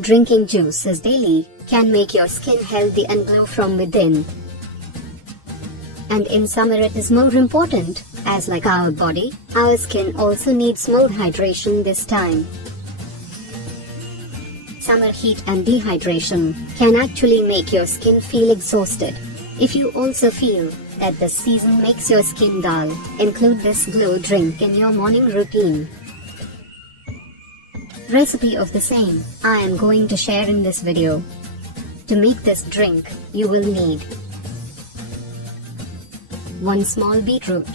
Drinking juices daily can make your skin healthy and glow from within. And in summer it is more important, as like our body, our skin also needs more hydration this time. Summer heat and dehydration can actually make your skin feel exhausted. If you also feel that this season makes your skin dull, include this glow drink in your morning routine. Recipe of the same, I am going to share in this video. To make this drink, you will need 1 small beetroot,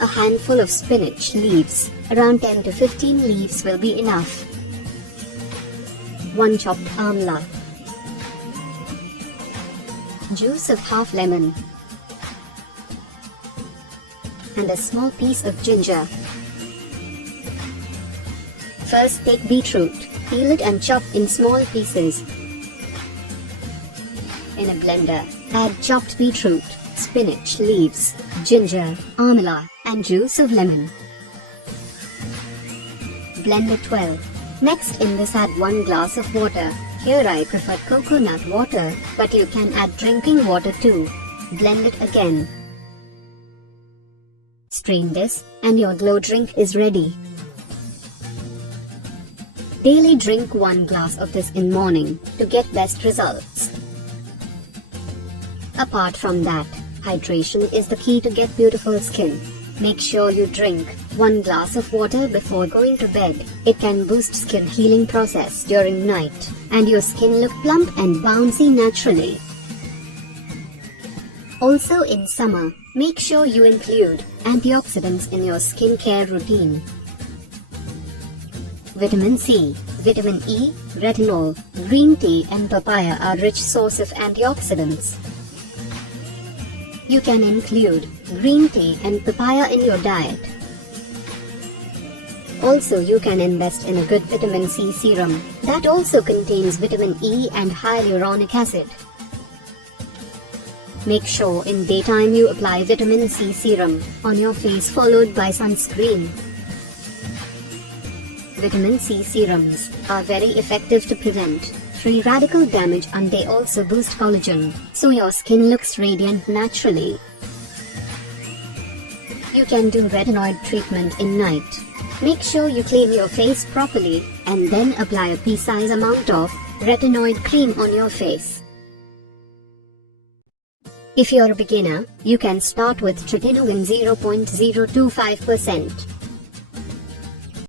a handful of spinach leaves, around 10 to 15 leaves will be enough, 1 chopped amla, juice of half lemon, and a small piece of ginger. First take beetroot, peel it and chop in small pieces. In a blender, add chopped beetroot, spinach leaves, ginger, amla, and juice of lemon. Blend it well. Next in this add 1 glass of water. Here I prefer coconut water, but you can add drinking water too. Blend it again. Strain this, and your glow drink is ready. Daily drink 1 glass of this in morning, to get best results. Apart from that, hydration is the key to get beautiful skin. Make sure you drink 1 glass of water before going to bed. It can boost skin healing process during night, and your skin look plump and bouncy naturally. Also in summer, make sure you include antioxidants in your skincare routine. Vitamin C, Vitamin E, retinol, green tea and papaya are rich source of antioxidants. You can include green tea and papaya in your diet. Also you can invest in a good vitamin C serum that also contains vitamin E and hyaluronic acid. Make sure in daytime you apply vitamin C serum on your face followed by sunscreen. Vitamin C serums are very effective to prevent free radical damage, and they also boost collagen, so your skin looks radiant naturally. You can do retinoid treatment in night. Make sure you clean your face properly, and then apply a pea-size amount of retinoid cream on your face. If you're a beginner, you can start with tretinoin 0.025%.